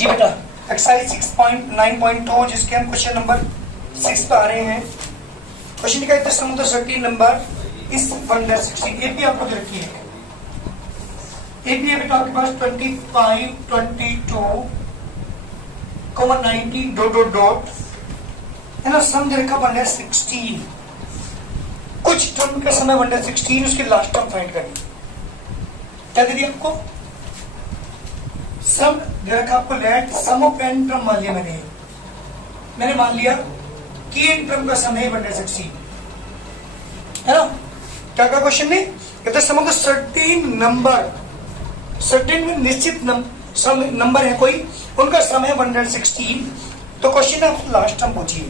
जी बेटा एक्सरसाइज 6.9.2 जिसके हम क्वेश्चन नंबर 6 पे आ रहे हैं। क्वेश्चन का इतना सम सर्टेन नंबर इस 1/16 एपी आपको दे रखी है। एपी है बेटा आपके पास 25, 22, 90 डॉट डॉट डॉट है ना। सम दे रखा 1/16। कुछ टर्म का समय 1/16 उसके लास्ट टर्म फाइंड करनी। क्या दे दिया आपको? सम दे रखा आपको let sum of n term मान लिया मैंने मान लिया कि एन टर्म का सम है 1/16 है ना। क्या क्या क्वेश्चन ने कहते सम ऑफ सर्टेन नंबर, सर्टेन में निश्चित नंबर है कोई, उनका सम है 1/16। तो क्वेश्चन है लास्ट टर्म पूछिए।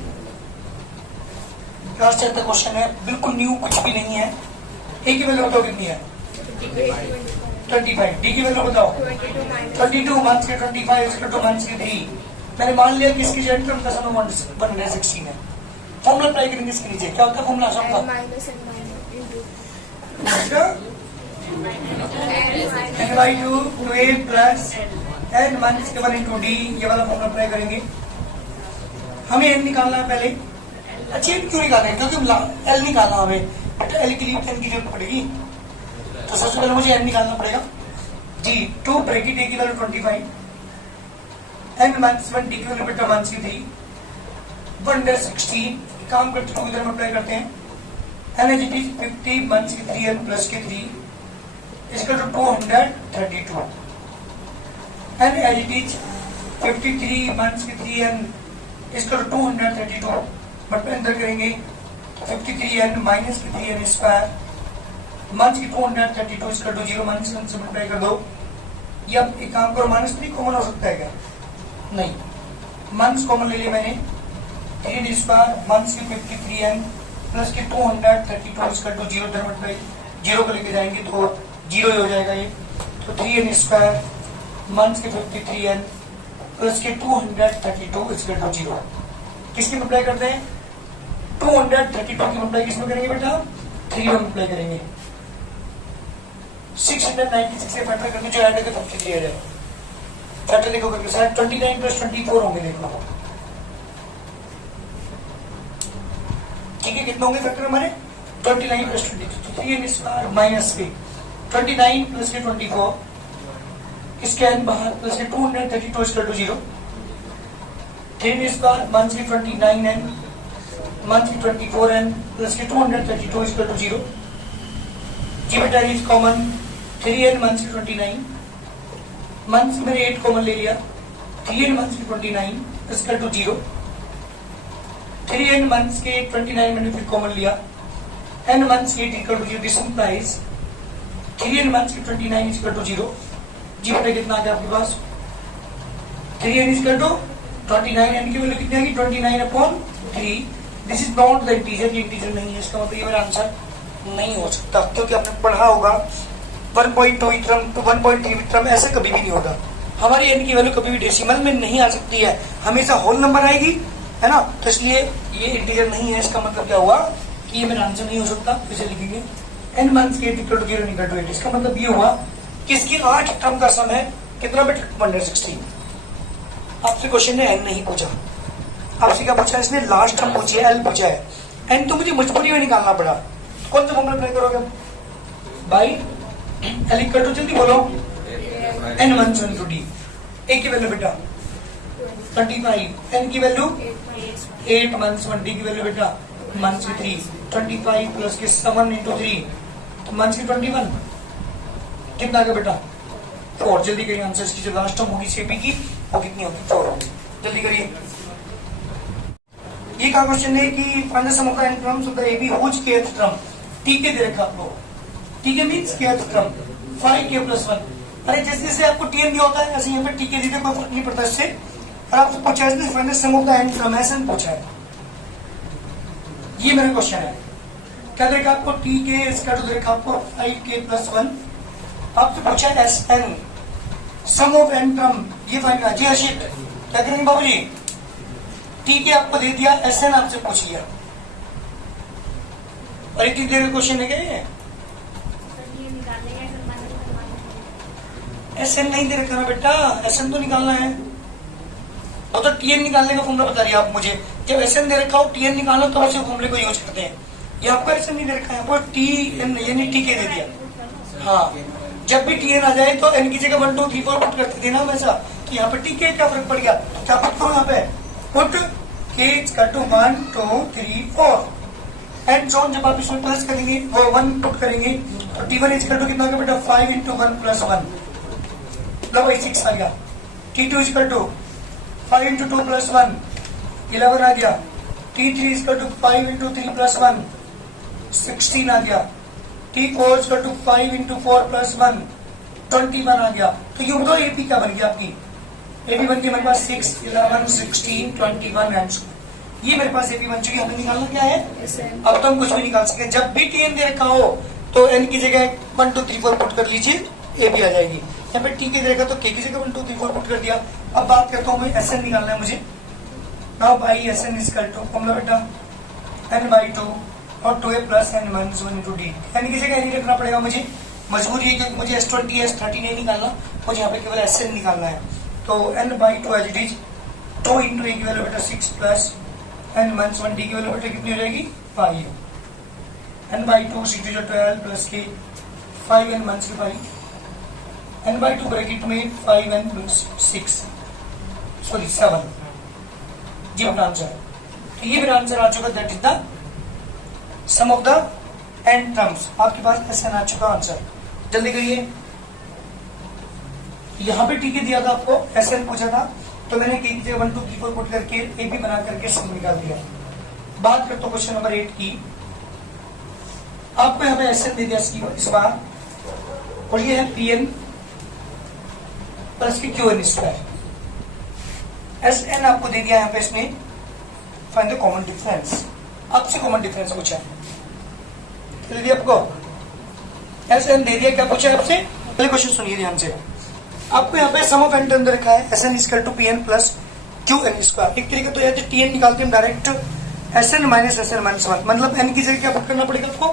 लास्ट टर्म क्वेश्चन है बिल्कुल न्यू, कुछ भी नहीं है। ए की वैल्यू बताओ कितनी है? 25। डी की वैल्यू बताओ 22 माइनस के 25 इसका 2 माइनस के 3। मैंने मान लिया कि इसकी जेड टर्म का सम 1/16 है। फॉर्मूला अप्लाई करेंगे इसके नीचे। क्या होता है फॉर्मूला सबका? n/2 2a plus n minus के 1 इंटू डी। ये वाला फॉर्मूला अप्लाई करेंगे। हमें n निकालना है पहले। अच्छी क्यों निकालना है? क्योंकि l निकालना हमें, l के लिए n की जरूरत पड़ेगी। तो सबसे पहले मुझे n निकालना पड़ेगा जी। 2 ब्रैकेट a की वैल्यू 25, n माइनस 1 डी की वैल्यू बेटा माइनस 3, 1/16। काम करते हुए इधर अप्लाई करते हैं। n is it is 50 minus 3n plus के 3 इसका तो 232। n as it is 53 minus के 3n इसका तो 232। बट अंदर करेंगे 53n माइनस के 3n स्क्वायर माइनस की 232 इसका 0 माइनस से मल्टीप्लाई कर दो। ये अब एक काम करो, माइनस 3 कॉमन हो सकता है क्या? नहीं, माइनस कॉमन ले लिया मैंने। 3n स्क्वायर माइनस की 53n प्लस की 232 इसका 0 इधर मल्टीप्लाई 0 को लेके जाएंगे तो 0 ही हो जाएगा ये। तो 3n स्क्वायर माइनस की 53n प्लस की 232 इसका 0 किसकी मल्टीप्लाई करते हैं? 232 की मल्टीप्लाई किसमें करेंगे बेटा? 3 में मल्टीप्लाई करेंगे। 696 से फैक्टर करके जो ऐड करके 53 आ जाएगा। फैक्टर देखो करके शायद 29 प्लस 24 होंगे। देखो ठीक है, कितने होंगे फैक्टर हमारे? 29 प्लस 23 3n स्क्वायर माइनस के 29 प्लस के 24 इसके n बाहर प्लस के 232 इसका 0 3n स्क्वायर माइनस के 29n माइनस के 24n प्लस के 232 इसका 0 जी बेटा इज कॉमन 3n माइनस के 29 माइनस मैंने 8 कॉमन ले लिया 3n माइनस के 29 इसका 0 3n माइनस के 29 मैंने फिर कॉमन लिया n माइनस के 8 equal to 0। This implies 3n minus के 29 इक्वल टू 0। जी बेटा कितना आ गया आपके पास? 3n इक्वल टू 29 n की वैल्यू कितनी आएगी? 29/3। This is not the integer, ये इंटीजर नहीं है। इसका मतलब ये मेरा आंसर नहीं हो सकता, क्योंकि आपने पढ़ा होगा 1.2 टर्म टू 1.3 टर्म ऐसे कभी भी नहीं होता। हमारी n की वैल्यू कभी भी डेसिमल में नहीं आ सकती है, हमेशा होल नंबर आएगी है ना। तो इसलिए ये इंटीजर नहीं है। इसका मतलब क्या हुआ कि ये मेरा आंसर नहीं हो सकता। इसे लिखेंगे n माइनस के 8 इक्वल टू 0 निकल टू 8। इसका मतलब ये हुआ कि इसकी 8 टर्म का सम है कितना बेटा? 1/16। आपसे क्वेश्चन ने n नहीं पूछा, आपसे क्या पूछा? इसने लास्ट टर्म पूछी है, l पूछा है। n तो मुझे मजबूरी में निकालना पड़ा। कौन सा फॉर्मूला अप्लाई करोगे बाई? l इक्वल टू जल्दी बोलो n minus 1 to d। a की वैल्यू बेटा 25, n की वैल्यू 8 माइनस 1, d की वैल्यू बेटा माइनस 3। 25 प्लस के 7 इंटू 3 माइनस की 21 कितना आ गया बेटा? 4। जल्दी करिए आंसर की जो लास्ट टर्म होगी सीपी की वो कितनी होगी? 4 होगी। जल्दी करिए। ये का क्वेश्चन है कि find the sum of the n terms of the ab which kth term. ठीक है दे रखा आपको। ठीक है मींस kth टर्म 5k + 1। अरे जैसे जैसे आपको tn दिया होता है ऐसे यहाँ पे tk दिया, कोई फर्क नहीं पड़ता इससे। और आपसे पूछा है इसने find the sum of the n term, ऐसे पूछा है। ये मेरा क्वेश्चन है। क्या देखा आपको? tk इसका तो देखा आपको 5k + 1। आपसे पूछा है sn sum of n term, ये फाइंड जी हर्षित क्या करेंगे बाबू जी? ठीक है आपको दे दिया, SN आपसे पूछ लिया। और इतनी देर में क्वेश्चन है क्या ये? SN नहीं दे रखा ना बेटा, SN तो निकालना है। और तो टीएन निकालने का फॉर्मूला बता रही आप मुझे, जब एसएन दे रखा हो टीएन निकालो तो उसी फॉर्मूले को यूज करते हैं। ये आपको एसएन नहीं दे रखा है, आपको टीएन यानी टीके दे दिया। हाँ, जब भी टीएन आ जाए तो एन की जगह 1 2 3 4 पुट करते थे ना वैसा, तो यहाँ पे टीके क्या फर्क पड़ गया, क्या पुट करो यहाँ पे, पुट के इक्वल टू 1 2 3 4 एंड जोन। जब आप इसमें प्लस करेंगे वो 1 पुट करेंगे तो T1 इक्वल टू कितना बेटा 5 इंटू 1 प्लस 1, मतलब वही 6 आ गया। T2 equal to 5 into 2 plus 1 11 आ गया। T3 equal to 5 into 3 plus 1 16 आ गया। T4 equal to 5 into 4 plus 1 21 आ गया। तो ये बताओ एपी क्या बन गया आपकी, एपी बन गई मेरे पास 6 11 16 21 एंड ये मेरे पास एपी बन चुकी है। हमें निकालना क्या है, अब तो हम कुछ भी निकाल सके। जब भी टीएन दे रखा हो तो एन की जगह 1 2 3 4 पुट कर लीजिए, एपी आ जाएगी। यहाँ पे टी के दे रखा तो के की जगह 1 2 3 4 पुट कर दिया। अब बात करता हूँ एसएन निकालना है मुझे। नाउ बाई SN is equal to formula बेटा एन बाई 2 और 2a plus n minus 1 into d. N की जगह एन रखना पड़ेगा मुझे, मजबूरी है क्योंकि मुझे S20 S30 नहीं निकालना, मुझे यहाँ पे केवल एसएन निकालना है। तो n by 2 as it is 2 into a की वैल्यू बेटा 6 प्लस एन माइनस 1 डी की वैल्यू बेटा कितनी हो जाएगी 5। n बाई 2 6 12 प्लस के 5n माइनस के 5 n बाई 2 ब्रैकेट में 5n प्लस 6 सॉरी 7 जी अपना आंसर। तो ये मेरा आंसर आ चुका, that is the sum of the n terms. आपके पास एसएन आ चुका आंसर, जल्दी करिए। यहाँ पे टीके दिया था आपको, एसएन पूछा था तो मैंने के की जगह 1 2 3 4 पुट करके एपी बना करके सम निकाल दिया। बात करते हो क्वेश्चन नंबर 8 की। आपको यहाँ पे एसएन दे दिया इस बार, और ये है पीएन प्लस के क्यूएन स्क्वायर। एसएन आपको दे दिया यहाँ पे, इसमें फाइंड द कॉमन डिफरेंस। आपसे कॉमन डिफरेंस पूछा है, दे दिया आपको एसएन दे दिया। क्या पूछा है आपसे, पहले क्वेश्चन सुनिए ध्यान से। आपको यहाँ पे सम ऑफ एन अंदर रखा है SN equal to PN plus QN square. एक तरीके तो यह टीएन निकालते हैं direct SN minus SN minus 1, मतलब एन की जगह क्या पुट करना पड़ेगा आपको,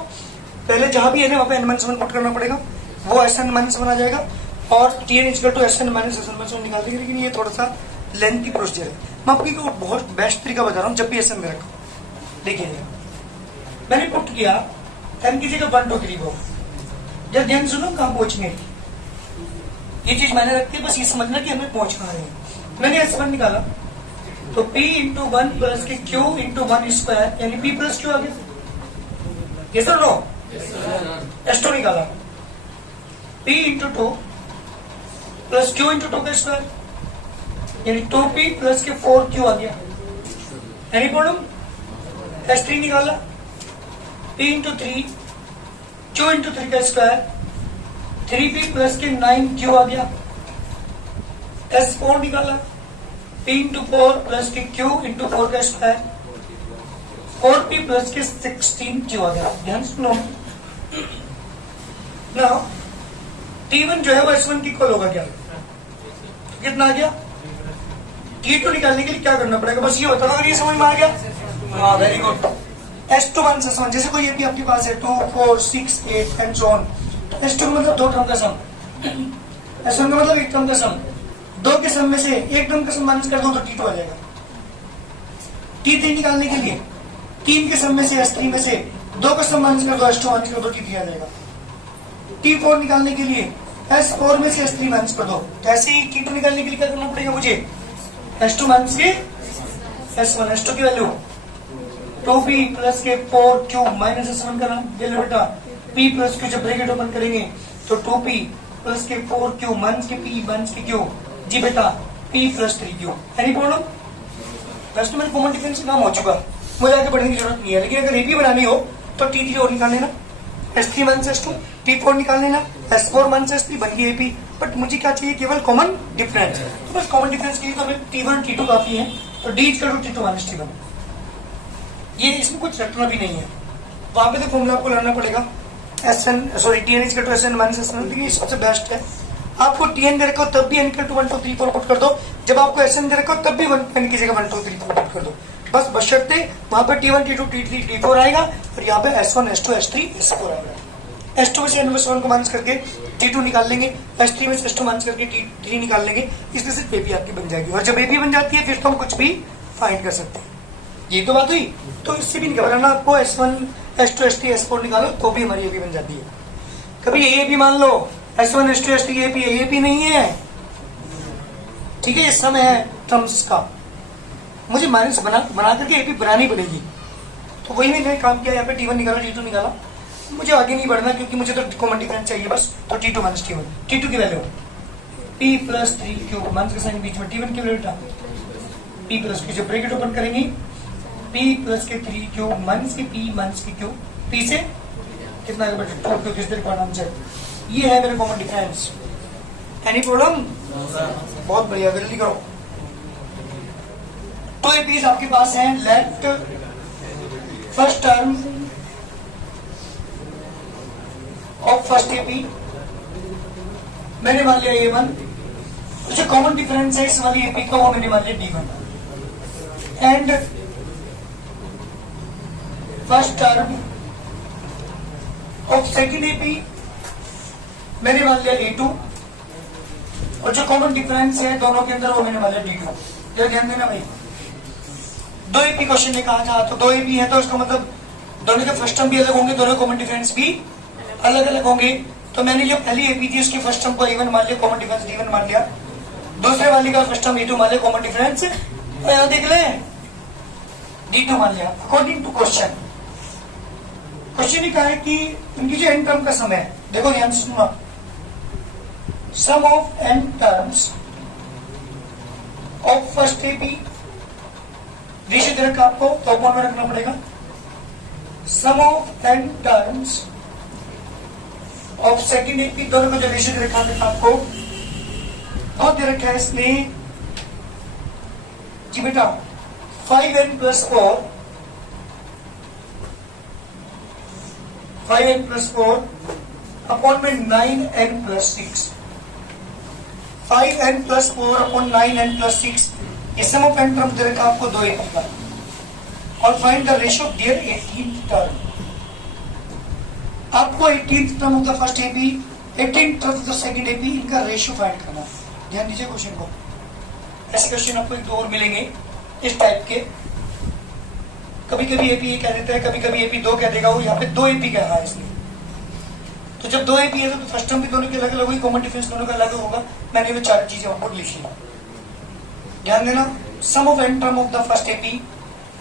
पहले जहां भी एन है वहां पे एन माइनस 1 पुट करना पड़ेगा, वो एसएन माइनस 1 आ जाएगा। और TN equal to SN minus SN minus 1 निकाल देंगे, लेकिन ये थोड़ा सा लेंथी प्रोसीजर है। मैं आपको बहुत बेस्ट तरीका बता रहा हूँ, जब भी एसएन में रखो देखिए मैंने पुट किया एन की जगह 1 2 3 4। जब ध्यान सुनो कहां पहुंचने, ये चीज मैंने रखी, बस ये समझना कि हमें पहुंचना है। मैंने S1 निकाला तो P इंटू 1 प्लस के Q इंटू 1 स्क्वायर यानी P प्लस Q आ गया। ये सर नो S2 निकाला P into 2 plus Q into 2 का स्क्वायर यानी 2P प्लस के 4Q आ गया। Any problem. S3 निकाला P इंटू 3 Q इंटू 3 का स्क्वायर 3P प्लस के 9Q आ गया। S4 निकाला P इंटू 4 प्लस के Q इंटू 4 का स्क्वायर 4P प्लस के 16Q आ गया। ध्यान सुनो ना, T1 जो है वो S1 की इक्वल होगा क्या, कितना आ गया। T2 निकालने के लिए क्या करना पड़ेगा, बस ये होता है, अगर ये समझ में आ गया हाँ वेरी गुड। S2 1 S1 जैसे कोई एपी आपके पास है 2 4 6 8 एंड सो ऑन। S2 का मतलब 2 टर्म का सम, S1 का मतलब 1 टर्म का सम। 2 के सम में से 1 टर्म का सम माइनस कर दो तो T2 आ जाएगा। T3 निकालने के लिए 3 के सम में से S3 में से 2 का सम माइनस कर दो, S2 माइनस कर दो, T3 आ जाएगा। T4 निकालने के लिए S4 में से S3 माइनस कर दो, तो ऐसे ही T2 निकालने के लिए क्या करना पड़ेगा मुझे, S2 माइनस के S1। S2 की वैल्यू 2P प्लस के 4Q माइनस S1 का बेटा P प्लस Q, जब ब्रैकेट ओपन करेंगे तो 2P प्लस के 4Q माइनस के P माइनस के Q जी बेटा P plus 3Q। Any problem. वैसे तो मेरे कॉमन डिफरेंस काम हो चुका, मुझे आगे बढ़ने की जरूरत नहीं है, लेकिन अगर एपी बनानी हो तो T3 और निकाल लेना, S3 माइनस S2, T4 निकाल लेना, S4 माइनस S3 बन गई एपी। बट मुझे क्या चाहिए, केवल कॉमन डिफरेंस। तो बस कॉमन डिफरेंस के लिए तो हमें T1 T2 काफी है, तो D equal to T2 minus T1। ये इसमें कुछ रटना भी नहीं है, वहां पे तो फॉर्मूला आपको लाना पड़ेगा SN sorry TN equal to SN minus SN, लेकिन ये सबसे बेस्ट है। आपको TN दे रखो तब भी N इक्वल टू 1 2 3 4 पुट कर दो, जब आपको SN दे रखो तब भी N की जगह 1 2 3 4 पुट कर दो। बस बशर्ते वहां पे T1 T2 T3 T4 आएगा और यहाँ पे S1 S2 S3 S4 आएगा। S2 में से n+1 को माइनस करके T2 निकाल लेंगे, S3 में से S2 माइनस करके T3 निकाल लेंगे, इसमें सिर्फ AP आपकी बन जाएगी। और जब AP बन जाती है फिर तो हम कुछ भी फाइंड कर सकते हैं। ये तो बात हुई। तो इससे भी निकालना आपको S1, S2, S3, S4 निकालो तो भी हमारी AP बन जाती है। कभी AP मान लो S1, S2, S3 AP नहीं है, ठीक है, ये सम है टर्म्स का, मुझे माइनस बना करके AP बनानी पड़ेगी। तो वही मैंने काम किया, यहाँ पे T1 निकाला, T2 निकाला, मुझे आगे नहीं बढ़ना क्योंकि मुझे तो कॉमन डिफरेंस चाहिए बस। तो T2 माइनस T1, T2 की value P plus 3 cube, minus के साइन बीच में T1 की वैल्यू P प्लस की, जब ब्रैकेट ओपन करेंगे P प्लस के 3 क्यूब माइनस के P माइनस के क्यूब, P से कितना क्यों किस तरह का आंसर, ये है मेरा कॉमन डिफरेंस। Any problem? बहुत बढ़िया, जल्दी करो। तो एपीज आपके पास हैं, late first term of first AP मैंने मान लिया A1, जो कॉमन डिफरेंस है इस वाली एपी का वो मैंने मान लिया D1, and first term of second AP मैंने मान लिया A2, और जो कॉमन डिफरेंस है दोनों के अंदर वो मैंने मान लिया D2। ये ध्यान देना भाई, दो एपी क्वेश्चन ने कहा था, तो दो एपी है तो इसका मतलब दोनों के फर्स्ट टर्म भी अलग होंगे, दोनों कॉमन डिफरेंस भी अलग अलग होंगे। तो मैंने जो पहली एपी थी उसकी फर्स्ट टर्म को A1 मान लिया, कॉमन डिफरेंस D1 मान लिया, दूसरे वाली का फर्स्ट टर्म A2 मान लिया, कॉमन डिफरेंस यहाँ देख ले D2 मान लिया। अकॉर्डिंग टू क्वेश्चन, क्वेश्चन ही कहा है कि इनकी जो एन टर्म का सम है, देखो ध्यान से सुनना, sum of n terms of first AP, ratio दे रखा आपको तो अपॉन में रखना पड़ेगा, sum of n terms of second AP, दोनों को जो रेशियो दे रखा है आपको वो दे रखा है इसमें जी बेटा 5n plus 4, 5n plus 4 upon में 9n plus 6, 5n plus 4 upon 9n plus 6, ये सम ऑफ एन टर्म दे रखा आपको दो एपी का, और find the ratio of their 18th term. आपको 18th term of the first AP, 18th term of the second AP, इनका ratio find करना। ध्यान दीजिए क्वेश्चन को, ऐसे क्वेश्चन आपको एक दो और मिलेंगे इस टाइप के, कभी कभी एपी कह देता है, कभी कभी एपी 2 कह देगा, वो यहाँ पे 2 एपी कह रहा है इसलिए। तो जब 2 एपी है तो फर्स्ट टर्म भी दोनों के अलग अलग होगी, कॉमन डिफरेंस दोनों का अलग होगा। मैंने वो चार चीजें आपको लिख ली, ध्यान देना। Sum of n term of the first AP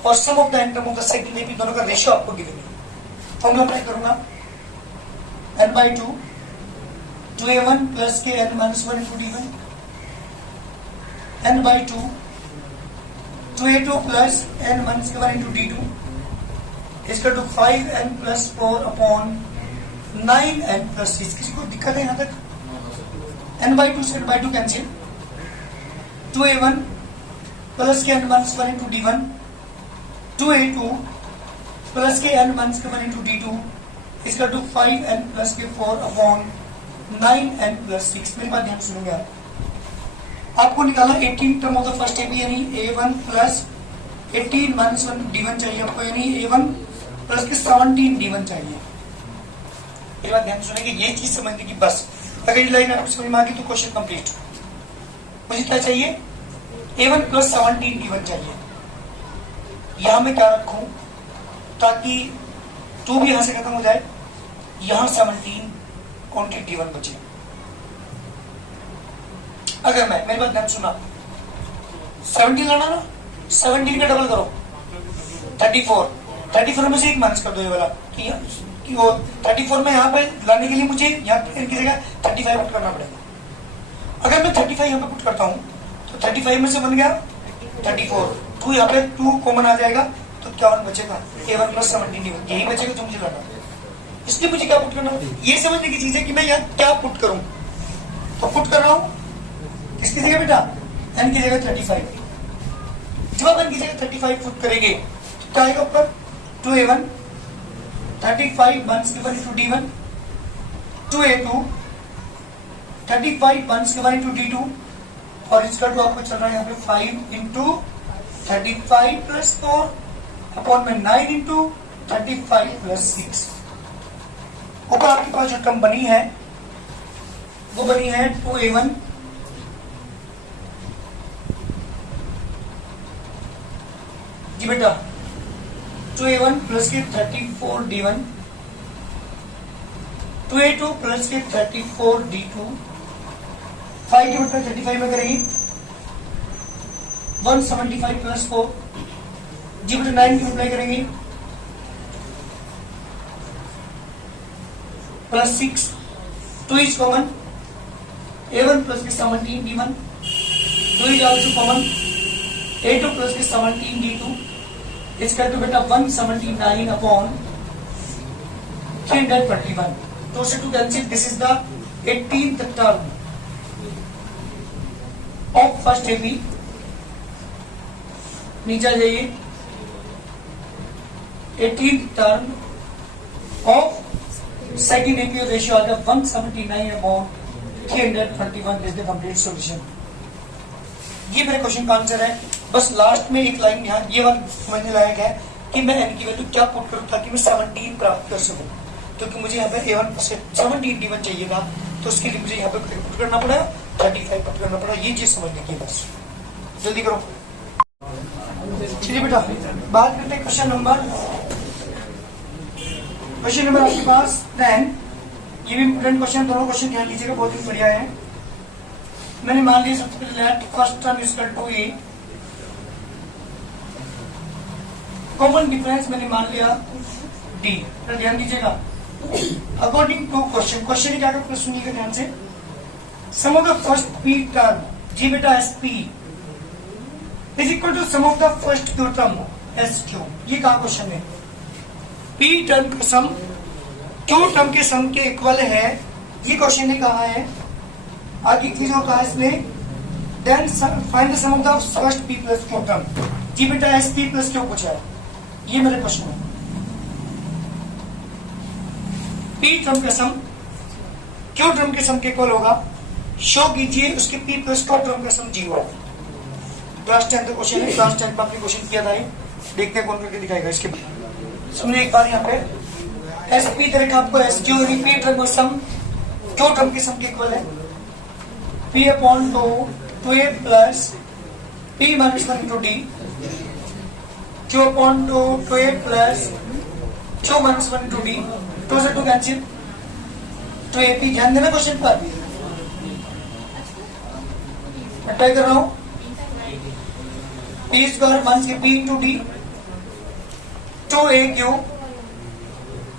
और sum of the n term of the second AP, दोनों का रेशियो आपको गिवन है। फॉर्मूला अप्लाई करूंगा, n/2 2a1 प्लस के n-1 into d1, n/2 2a2 plus n-1 into d2 इसका to 5n plus 4 upon 9n plus 6। किसी को दिक्कत है यहाँ तक? n/2 से n/2 कैंसिल, 2a1 प्लस के n-1 into d1, 2a2 plus के n-1 इंटू d2 इसका टू 5n प्लस के 4 अपॉन 9n प्लस 6। मेरी बात ध्यान सुनेंगे आप, आपको निकालना 18 term of the first AP यानी A1 प्लस 18 माइनस 1 D1 चाहिए आपको, यानी A1 प्लस के 17 D1 चाहिए। मेरी बात ध्यान सुनेंगे, ये चीज समझने की बस, अगर ये लाइन आपको समझ में आ गई तो क्वेश्चन कंप्लीट। मुझे क्या चाहिए? A1 प्लस 17 D1 चाहिए। यहां मैं क्या रखूं ताकि 2 भी यहां से खत्म हो जाए, यहां 17 क्वांटिटी D1 बचे। अगर मैं, मेरी बात ध्यान सुना, 17 लाना ना, 17 का डबल करो 34 में से एक माइनस कर दो ये वाला, कि वो 34 में यहाँ पे लाने के लिए मुझे यहाँ पे इनकी जगह 35 पुट करना पड़ेगा। अगर मैं 35 यहाँ पे पुट करता हूँ तो 35 में से बन गया 34, 2 यहाँ पे 2 कॉमन आ जाएगा तो क्या बचेगा? A1 प्लस 17 यही बचेगा जो मुझे लाना। इसलिए मुझे क्या पुट करना, ये समझने की चीज है कि मैं यहाँ क्या पुट करूँ। तो पुट कर रहा हूँ किसकी जगह बेटा? n की जगह 35। जब आप n की जगह 35 पुट करेंगे तो क्या आएगा ऊपर? 2a1 35 1 into d1, 2a2 35 1 into d2, और इसका टू आपको चल रहा है यहाँ पे 5 इंटू 35 प्लस 4 अपॉन में 9 इंटू 35 प्लस 6। ऊपर आपके पास जो टर्म बनी है वो बनी है 2a1 जी बेटा 2a1 प्लस के 34d1 2a2 प्लस के 34d2 5 के मतलब 35 में करेंगे 175 प्लस 4 जी बेटा 9 की अप्लाई करेंगे plus 6 2 is common a1 plus के 17 d1 2 is also common a2 plus के 17 d2 इसका तो बेटा 179 अपॉन 321 तो से two cancel this is the 18th term of first AP नीचे जाइए 18th term of second AP ratio आ गया 179 upon 321 is the complete solution. ये मेरे क्वेश्चन का आंसर है। बस लास्ट में एक लाइन यहाँ ये वाला समझने लायक है कि मैं n की वैल्यू क्या पुट करूं ताकि मैं 17 प्राप्त कर सकूं, क्योंकि मुझे यहाँ पे a1 से 17 d1 चाहिए था तो उसके लिए मुझे यहाँ पे पुट करना पड़ा 35 पुट करना पड़ा। ये चीज समझने की बस जल्दी करो। चलिए बेटा बात करते हैं क्वेश्चन नंबर आपके पास 10। ये भी इम्पोर्टेंट क्वेश्चन, दोनों क्वेश्चन ध्यान दीजिएगा, बहुत ही बढ़िया है। मैंने मान लिया सबसे पहले let first term is equal to a, common difference मैंने मान लिया डी। ध्यान दीजिएगा अकॉर्डिंग टू क्वेश्चन क्या करते सुनिएगा ध्यान से। Sum of the first p term जी बेटा s P is equal to sum of the first q term s q. ये कहा क्वेश्चन है पी टर्म का सम क्यू टर्म के सम के इक्वल है, ये क्वेश्चन ने कहा है। आगे चीज और कहा इसने then find the sum of the first p plus q term. जी बेटा एस पी प्लस क्यू पूछा है, ये मेरे प्रश्न है। पी टर्म का सम क्यू टर्म के सम के इक्वल होगा, शो कीजिए उसके पी प्लस क्यू टर्म का सम 0 है। क्लास 10 का क्वेश्चन है, क्लास 10 में आपने क्वेश्चन किया था, देखते हैं कौन करके दिखाएगा। इसके सुनिए एक बार यहाँ पे एस पी तरह का आपको s q p term sum q term के सम के इक्वल है p upon two a plus p minus 1 into d q upon two a plus q minus 1 into d two से two cancel two a p. ध्यान देना question पर, try कर रहा हूं। पी स्क्वायर वन के p into d two a q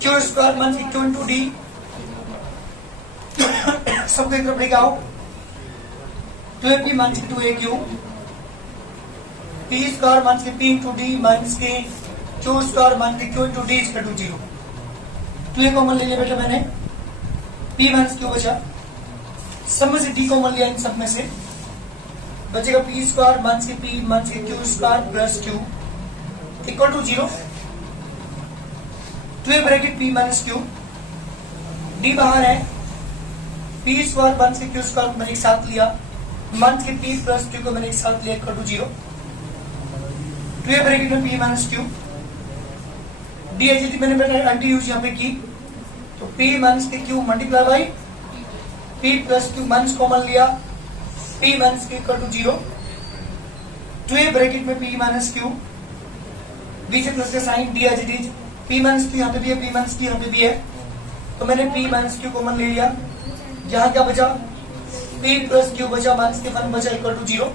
q square one के q into d सबको एक तरफ लेके आओ। Two a p minus two a q p square minus के पी इंटू डी माइनस के क्यू स्क्वायर माइनस के q into d is to 0। Two a common ले लिया बेटा मैंने, पी माइनस क्यू बचा, सब में से डी कॉमन लिया, इन सब में से बचेगा पी स्क्वायर माइनस के पी माइनस के q square plus q equal to 0। Two a bracket p minus q, d बाहर है, पी स्क्वायर माइनस के क्यू स्क्वायर मैंने एक साथ लिया, माइनस के पी प्लस क्यू को मैंने एक साथ लिया equal to 0। Two a bracket में p minus q, d h d मैंने एंटी यूज यहाँ पे की, तो पी माइनस के q multiply by p plus q minus common लिया, p minus q equal to 0। Two a bracket में p minus q, b से प्लस का sign, d h d p minus q यहाँ पे भी है, पी माइनस क्यू यहाँ पे भी है, तो मैंने पी माइनस क्यू कॉमन ले लिया। यहाँ क्या बचा, पी प्लस क्यू बचा, माइनस के 1 बचा equal to 0।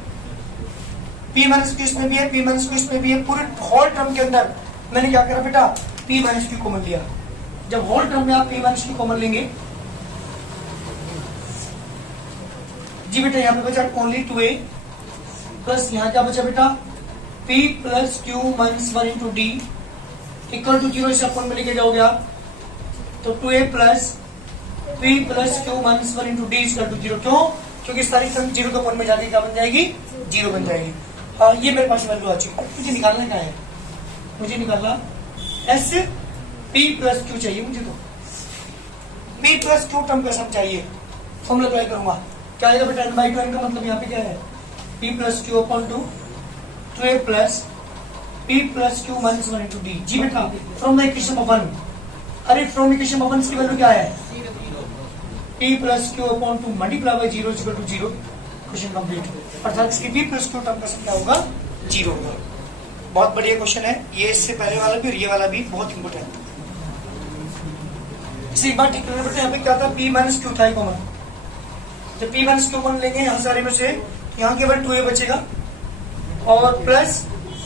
P minus q इसमें भी है, पी माइनस क्यू इसमें भी है, पूरे होल टर्म के अंदर मैंने क्या करा बेटा पी माइनस क्यू कॉमन लिया। जब होल टर्म में आप पी माइनस क्यू कॉमन लेंगे जी बेटा यहाँ पे बचा ओनली 2a प्लस यहाँ क्या बचा बेटा p plus q minus 1 into d equal to 0। इसे अपन में लेके जाओगे आप तो 2a plus p plus q minus 1 into d equal to 0। क्यों? क्योंकि सारी टर्म 0 के अपन में जाके क्या बन जाएगी 0 बन जाएगी। हाँ ये मेरे पास वैल्यू आ चुकी है। मुझे निकालना क्या है, मुझे निकालना एस p प्लस क्यू चाहिए मुझे, तो p प्लस क्यू टर्म का सम चाहिए। फॉर्मूला अप्लाई करूंगा, क्या आएगा बेटा n बाई 2 n का मतलब यहाँ पे क्या है p plus q upon 2 plus p plus q minus 1 into d. जी बेटा फ्रॉम द इक्वेशन ऑफ 1 अरे फ्रॉम इक्वेशन ऑफ वंस की वैल्यू क्या है? p plus q upon 2 multiply by 0 equal to 0। Question complete. अर्थात इसकी p प्लस क्यू टर्म का सम क्या होगा? 0 होगा। बहुत बढ़िया क्वेश्चन है ये, इससे पहले वाला भी और ये वाला भी बहुत इंपॉर्टेंट है। इसे एक बार ठीक करना पड़ता है। यहाँ पे क्या था? p माइनस क्यू था कॉमन। जब p माइनस क्यू कॉमन लेंगे यहाँ सारे में से, यहाँ केवल 2a बचेगा और प्लस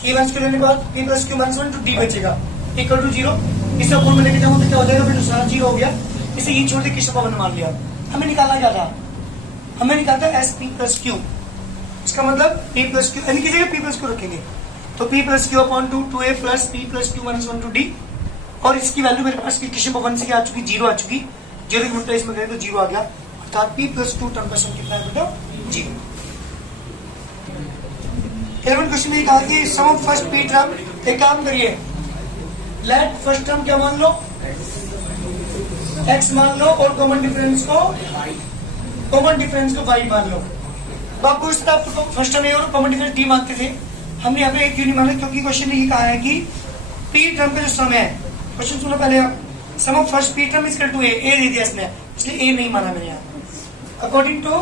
p माइनस क्यू लेने के बाद p plus q minus 1 to d बचेगा इक्वल टू 0। इसे अपन में लेके जाऊँ तो क्या हो जाएगा? फिर सारा 0 हो गया। इसे ये छोड़ के किस को मान लिया। हमें निकालना क्या था? हमें निकालता है एस पी प्लस क्यू। इसका मतलब p प्लस क्यू यानी की जगह p प्लस क्यू रखेंगे तो p plus q upon 2a plus p plus q minus 1 to d। और इसकी वैल्यू मेरे पास इक्वेशन पर 1 से क्या आ चुकी? 0 आ चुकी। 0 की मल्टीप्लाई इसमें करें तो 0 आ गया। अर्थात p प्लस 2 टर्म का सम कितना है बेटा? 0। 11 क्वेश्चन में कहा कि सम ऑफ फर्स्ट p टर्म। एक काम करिए, लेट फर्स्ट टर्म क्या मान लो? x मान लो और कॉमन डिफरेंस को y मान लो। आपको इस तरह फर्स्ट टर्म और कॉमन डिफरेंस d मानते थे, हमने यहाँ पे एक क्यों नहीं माना? क्योंकि क्वेश्चन ने ये कहा है कि p टर्म का जो सम है, क्वेश्चन सुनो पहले आप, sum of first p term is equal to a दे दिया इसने, इसलिए a नहीं माना मैंने यहाँ। According to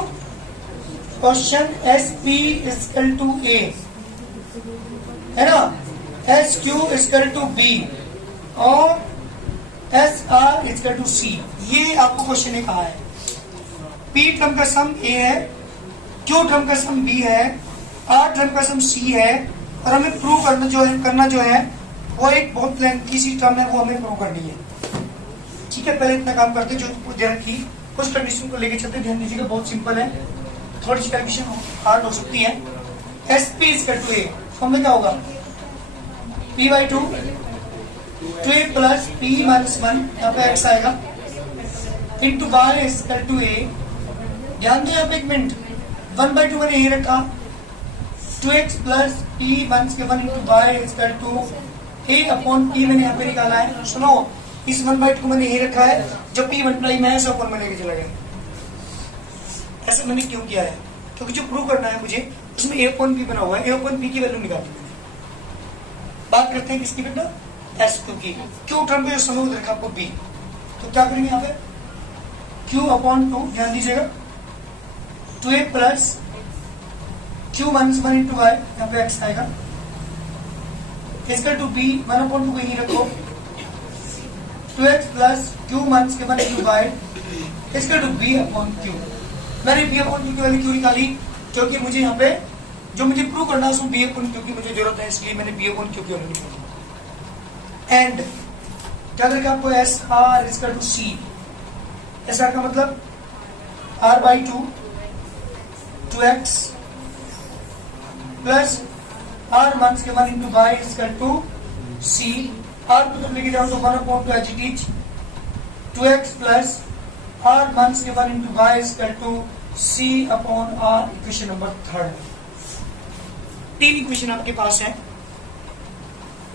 question s P is equal to a है ना, s q is equal to b और s are is equal to c. ये आपको क्वेश्चन ने कहा है p टर्म का सम a है, q टर्म का सम b है, r टर्म का सम c है और हमें प्रूव करना जो है वो एक बहुत लेंथी सी टर्म है, वो हमें प्रूव करनी है। ठीक है, पहले इतना काम करते जो ध्यान की कुछ कंडीशन को लेके चलते। ध्यान दीजिएगा, बहुत सिंपल है, थोड़ी सी कैलकुलेशन हार्ड हो सकती है। S P is equal to a, formula क्या होगा? p by 2 2a plus p minus 1, यहाँ पे x आएगा, into y is equal to a। ध्यान दो यहाँ पे एक मिनट, 1 बाई 2 मैंने यही रखा, 2x plus p minus 1 into y is equal to a upon p मैंने यहाँ पे निकाला है। सुनो, इस 1 बाई 2 मैंने यही रखा है, जब p मल्टीप्लाई में है ऐसे अपन में लेके चला गया। ऐसे मैंने क्यों किया है? क्योंकि जो प्रूव करना है मुझे उसमें a अपॉन p बना हुआ है, a अपॉन p की वैल्यू निकालनी है। बात करते हैं किसकी बेटा? एस क्यू की। क्यू टर्म का जो समूह रखा आपको b, तो क्या करेंगे यहाँ पे? q अपॉन 2, ध्यान दीजिएगा, 2a plus q minus 1 into y, यहाँ पे x आएगा, इक्वल टू b 1 अपॉन 2 को यहीं रखो, 2x plus q minus 1 into y equal to b upon q। मैंने b अपॉन q की वैल्यू क्यों निकाली? क्योंकि मुझे यहाँ पे जो मुझे प्रूव करना है उसमें b अपॉन q की मुझे जरूरत है, इसलिए मैंने b अपॉन q की वैल्यू निकाली। एंड क्या करेगा आपको? S are is to c. S R का मतलब r by 2 2x plus r minus के 1 into y is to c. r को तुम लेके जाओ तो 1 upon 2 h it is 2x plus r minus के 1 into y is to c upon r। Equation number 3। 3 equation आपके पास है,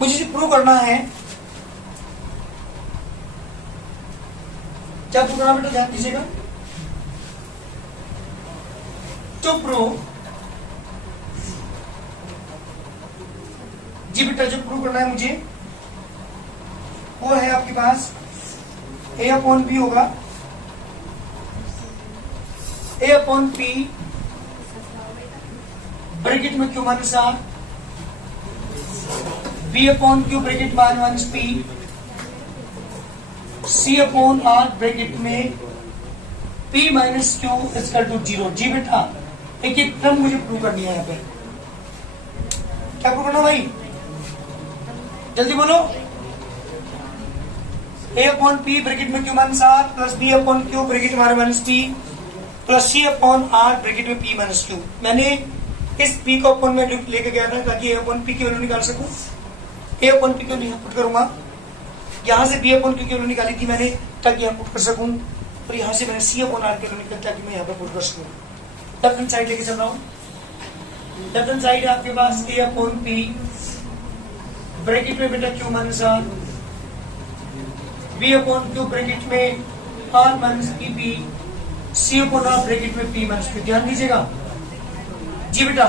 मुझे प्रूव करना है। क्या प्रूव करना बेटा? ध्यान दीजिएगा, तो प्रूव जी बेटा, जो प्रूव करना है मुझे वो है आपके पास a अपॉन b होगा, a अपॉन p ब्रैकेट में q minus r, b upon q bracket minus p, c upon r bracket में p minus q equal to 0। जी बेटा, एक एक टर्म मुझे प्रूव करनी है यहाँ पे। क्या प्रूव करना भाई? जल्दी बोलो। a अपॉन p ब्रैकेट में q minus r plus b upon q bracket में r minus p plus c upon r bracket में p माइनस q। मैंने इस p को अपॉन में लेके गया था ताकि a अपॉन p की वैल्यू निकाल सकूं। a अपॉन p को यहाँ पुट करूंगा, यहाँ से b अपॉन q की वैल्यू निकाली थी मैंने ताकि यहाँ पुट कर सकूं, और यहाँ से मैंने c अपॉन r की वैल्यू निकाली ताकि मैं यहाँ पे पुट कर सकूं। लेफ्ट हैंड साइड लेके चल रहा हूँ। लेफ्ट हैंड साइड है आपके पास a अपॉन p ब्रैकेट में बेटा q minus r, b upon q bracket में r minus p, c upon r bracket में p माइनस q। ध्यान दीजिएगा जी बेटा,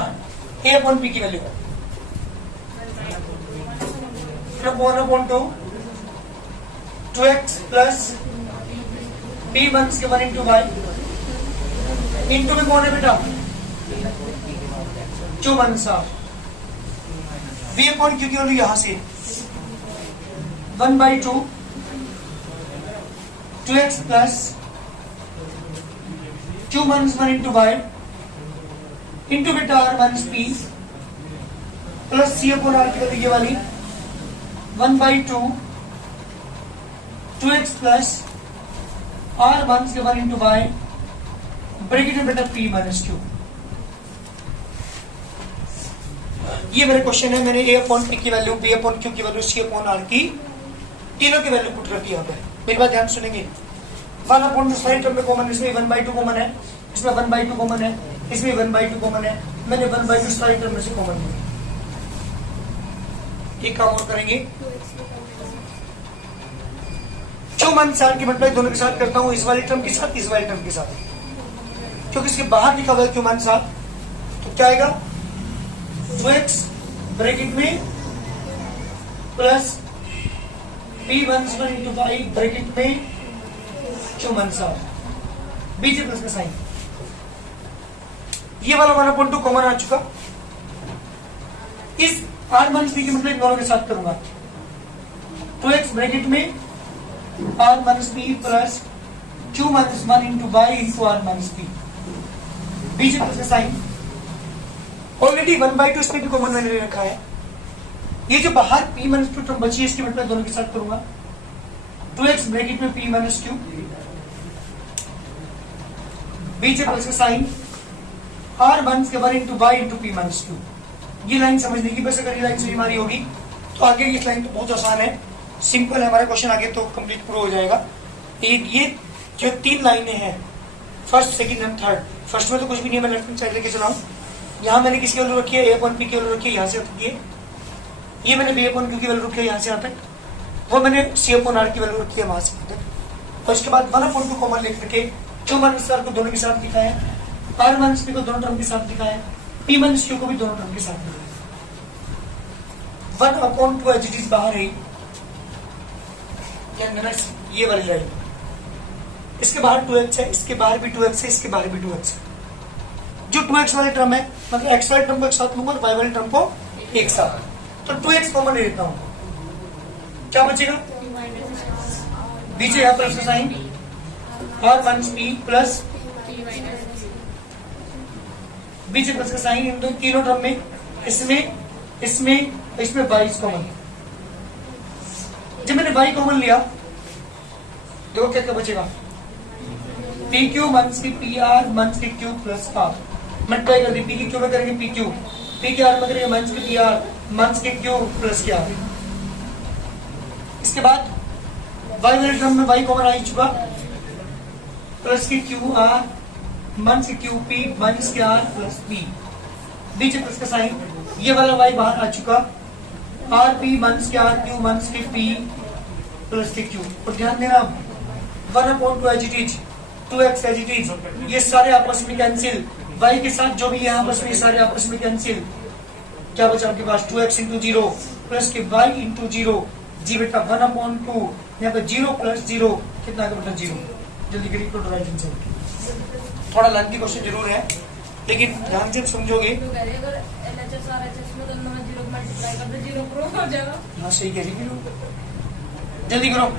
a अपॉन p की value 1 upon 2 2x plus p months के 1 इंटू वाई इंटू में कौन है बेटा 2 minus of v upon q की वैल्यू यहां से 1/2 2x plus 2 minus 1 into y into बेटा r months p plus c upon r की वैल्यू ये वाली 1/2 2x प्लस r मंथ्स के 1 इंटू वाई ब्रैकेट में बेटा p माइनस q। ये मेरे क्वेश्चन है, मैंने a अपॉन p की वैल्यू, b अपॉन q की वैल्यू, c अपॉन r की तीनों की वैल्यू पुट कर दी यहाँ पे। मेरी बात ध्यान सुनेंगे। 1 अपॉन सारी टर्म में कॉमन, इसमें 1/2 कॉमन है, इसमें 1/2 कॉमन है, इसमें 1/2 कॉमन है, मैंने 1/2 सारी टर्म में से कॉमन लिया। एक काम और करेंगे, 2 मंथ साल की मल्टीप्लाई दोनों के साथ करता हूँ, इस वाली टर्म के साथ, इस वाली टर्म के साथ, क्योंकि इसके बाहर लिखा हुआ है 2 मंथ साल, तो क्या आएगा 2x ब्रैकेट में plus p minus 1 into y bracket में 2 मंथ साल, बीच प्लस का साइन। ये वाला 1/2 कॉमन आ चुका। इस r मंथ्स p की मतलब दोनों के साथ करूंगा, 2x ब्रैकेट में r months p plus 2 minus 1 into y into r months p, बीच प्लस का साइन। ऑलरेडी 1/2 इसमें भी कॉमन मैंने ले रखा है। ये जो बाहर p माइनस q टर्म बची है, इसकी मतलब दोनों के साथ करूंगा, 2x ब्रैकेट में p माइनस q, बीच प्लस का साइन, r मंथ्स के 1 into y into p minus q। ये लाइन समझने की, बस अगर ये लाइन सही हमारी होगी तो आगे ये लाइन तो बहुत आसान है, सिंपल है, हमारा क्वेश्चन आगे तो कंप्लीट प्रूव हो जाएगा। ये जो 3 लाइनें हैं, first second and third, first में तो कुछ भी नहीं है, मैं लेफ्ट हैंड साइड लेके चलाऊं, यहाँ मैंने किसकी वैल्यू रखी है, a अपॉन p की वैल्यू रखी है यहाँ से तक, ये मैंने b अपॉन q की वैल्यू रखी है यहाँ से यहाँ तक, वो मैंने c अपॉन r की वैल्यू रखी है वहां से तक। और इसके बाद 1/2 कॉमन लिख करके 2 मंथ्स r को दोनों के साथ लिखा है, r मंथ्स p को दोनों टर्म के साथ लिखा है, p मंथ्स q को भी दोनों टर्म के साथ लिखा है। 1/2 एज इट इज बाहर है, ये वाली लाइन, इसके बाहर 2x है, इसके बाहर भी 2x है, इसके बाहर भी 2x है। जो 2x वाली टर्म है, मतलब x वाली टर्म को एक साथ लूंगा और y वाली टर्म को एक साथ, तो 2x कॉमन ले लेता हूं, क्या बचेगा, बीच यहाँ पर इसका sign, r months p plus बीच प्लस का साइन, इन दो तीनों टर्म में, इसमें y कॉमन। जब मैंने y कॉमन लिया, देखो क्या क्या बचेगा, PQ मंथ्स की PR मंथ्स की Q प्लस R, मल्टीप्लाई कर दी, P की Q में करेंगे PQ, P के R में करेंगे मंथ्स की PR मंथ्स की Q प्लस के R। इसके बाद y वाले टर्म में y कॉमन आ ही चुका, प्लस की QR मंथ्स की Q P मंथ्स के R प्लस P, बीच प्लस का साइन, ये वाला y बाहर आ चुका, R P मंथ्स के R Q मंथ्स की P प्लस के Q। और ध्यान देना 1/2 as it is, 2x as it is, ये सारे आपस में कैंसिल, y के साथ जो भी है आपस में सारे आपस में कैंसिल, क्या बचा आपके पास 2x इंटू 0 प्लस के y इंटू 0, जी बेटा 1/2, यहाँ पे 0 प्लस 0 कितना का बेटा 0। जल्दी करिए टोटलाइजेशन से, थोड़ा लेंथी क्वेश्चन जरूर है, लेकिन ध्यान से समझोगे। हाँ सही कह रही, जल्दी करो।